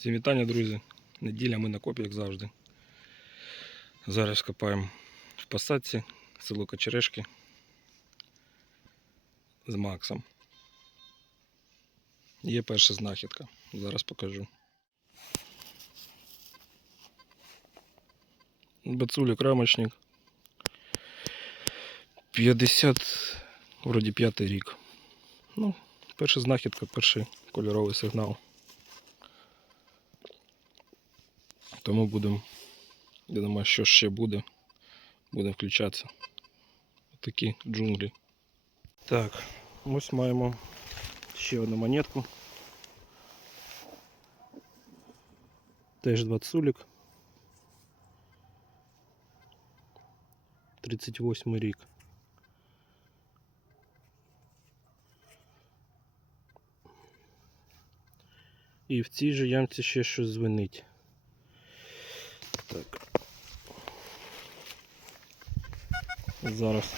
Всім вітання, друзі. Неділя ми на копі, як завжди. Зараз копаємо в посадці село Кочерешки з Максом. Є перша знахідка. Зараз покажу. Бацулік рамочник. 50, вроді п'ятий рік. Ну, перша знахідка, перший кольоровий сигнал. Тому будемо, я думаю, що ще буде, буде включатися. Такі джунглі. Так, ось маємо ще одну монетку. Теж 20 сулік. 38 рік. І в цій же ямці ще щось звенить. Так. Зараз.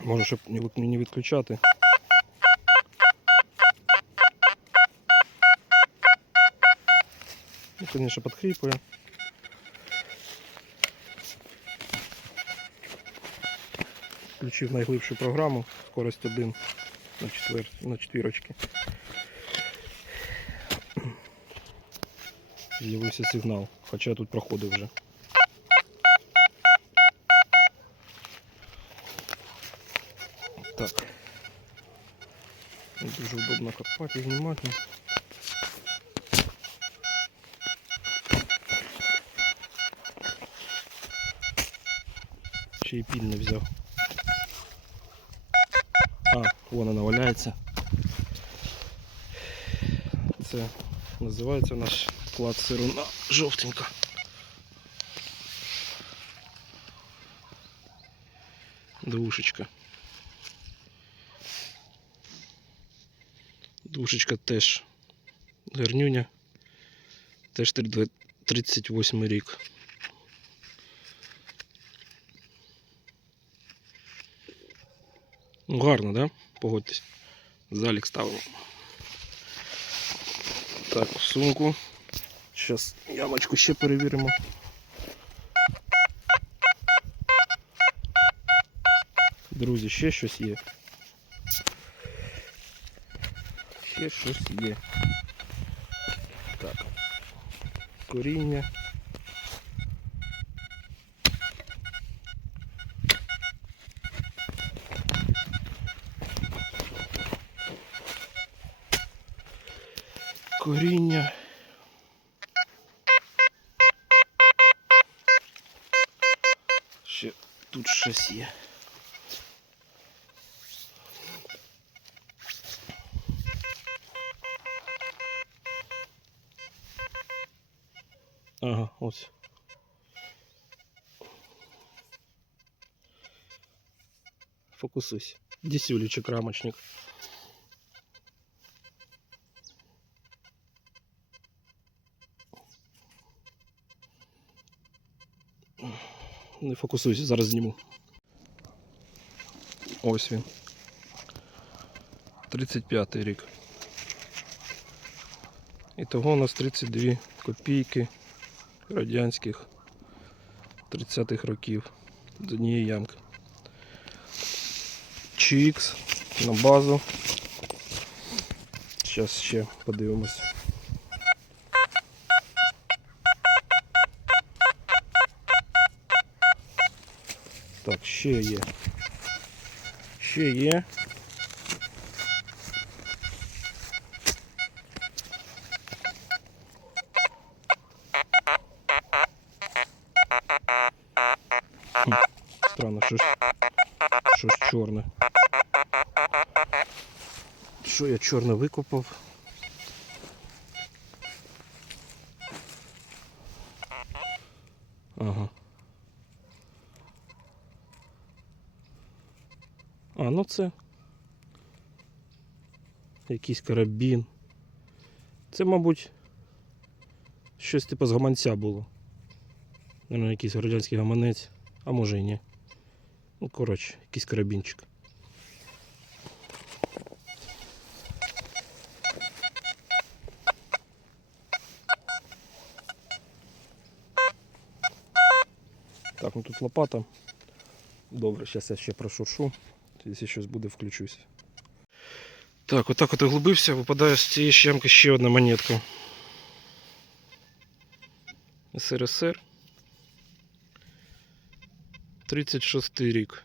Може, щоб не відключати. Ну, звісно, підхріпує. Включив найглибшу програму, скорость 1 на, четвер... на четвірочки. З'явився сигнал, хоча я тут проходив вже. Так. Не Дуже удобно копати і знімати. Ще й піль не взяв. А, вон вона валяється. Це називається наш клад сируна жовтенька. Двушечка. Двушечка теж гарнюня. Теж 38 рік. Ну, гарно, да? Погодьтесь. Залік ставимо. Так, в сумку. Зараз ямочку ще перевіримо. Друзі, ще щось є. Ще щось є. Так. Коріння. Коріння. Ще тут щось є. Ага, ось. Фокусуйся. Десюлечек рамочник. Не фокусуйся, зараз зніму. Ось він. 35 й рік. І того у нас 32 копійки радянських 30-х років з однієї ямки. Чікс на базу. Зараз ще подивимось. Так, ще є. Ще є. Странно, що ж, що ж чорне. Що я чорне викопав? Ага. А, ну це якийсь карабін. Це, мабуть, щось типу з гаманця було. Наверное, якийсь радянський гаманець, а може і ні. Ну, коротше, якийсь карабінчик. Так, ну тут лопата. Добре, зараз я ще прошуршу. Якщо щось буде, включусь. Так, отак от углубився, випадає з цієї щемки ще одна монетка. СРСР. 36 рік.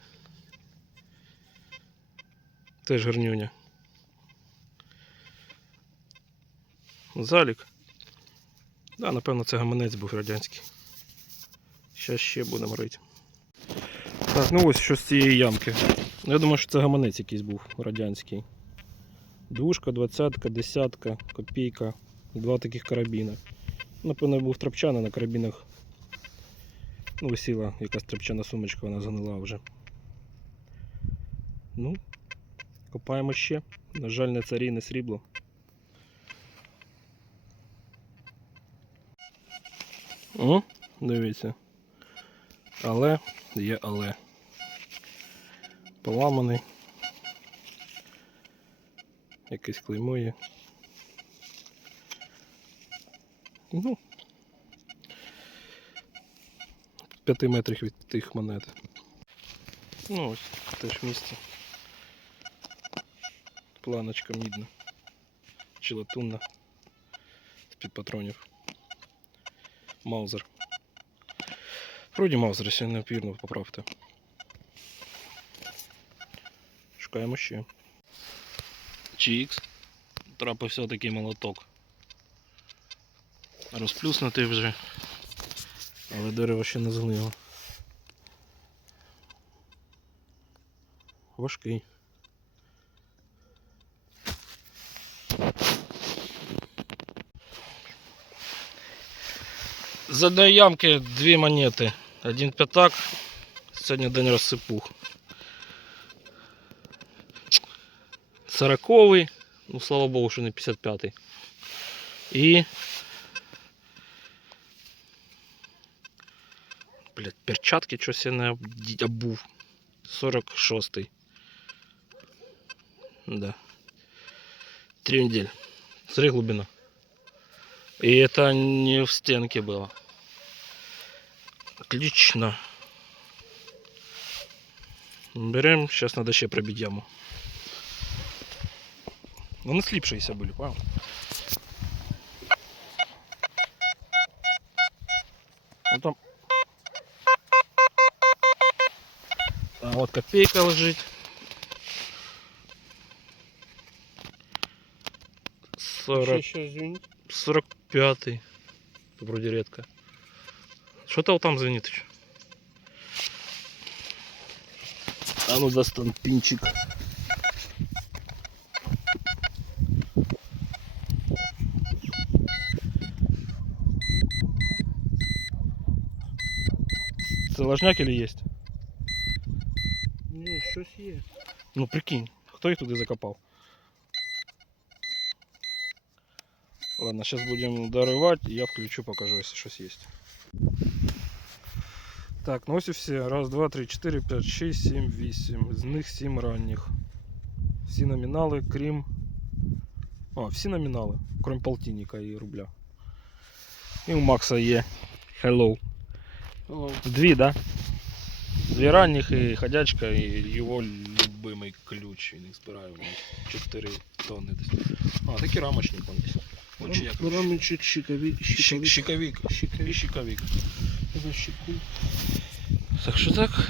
Теж гарнюня. Залік. Да, напевно, це гаманець був радянський. Щас ще будемо рити. Так, ну ось що з цієї ямки. Я думаю, що це гаманець якийсь був радянський. Двушка, двадцятка, десятка, копійка, два таких карабіна. Напевно, був трапчана на карабінах. Ну, висіла якась трапчана сумочка, вона згнила вже. Ну, копаємо ще. На жаль, не царі, не срібло. О, дивіться. Але є але. Поламаний. Якесь клеймо є. Ну. 5 метрів від тих монет. Ну ось, теж місце. Планочка мідна. Чи латунна. З-під патронів. Маузер. Вроді Маузер, якщо не вірно, поправте. Шукаємо ще. Чікс. Трапився такий молоток. Розплюснутий вже. Але дерево ще не згнило. Важкий. З одної ямки дві монети. Один п'ятак. Сьогодні день розсипух. Сороковий. Ну, слава Богу, що не 55-й. І. Блять, перчатки щось я не обув. 46-й. Да. Три недели. Смотри глубина. И это не в стенке было. Отлично. Берем. Сейчас надо ще пробить яму. Вони сліпшиеся були, понял? Ну там. А вот копейка лежит. 40, 45-й. Вроде редко. Что-то вот там звенит еще. А ну достан пинчик. Це ложняк или есть? Ні, щось є. Ну прикинь, хто їх туди закопав? Ладно, сейчас будем доривати, і я включу, покажу, якщо щось є. Так, ну ось і всі. Раз, два, три, чотири, п'ять, шість, сім, вісім. З них сім ранніх. Всі номінали, крім. А, всі номінали, крім полтинника і рубля. І у Макса є. Hello. О, Дві, да? Дві ранніх і ходячка, і його любимий ключ. Він їх збирає у них 4 тонни десь. А, такі рамочник он десь. Очі як. Рамочек щиковик. Щик- Щиковик. Щиковик. Щиковик. Так що так.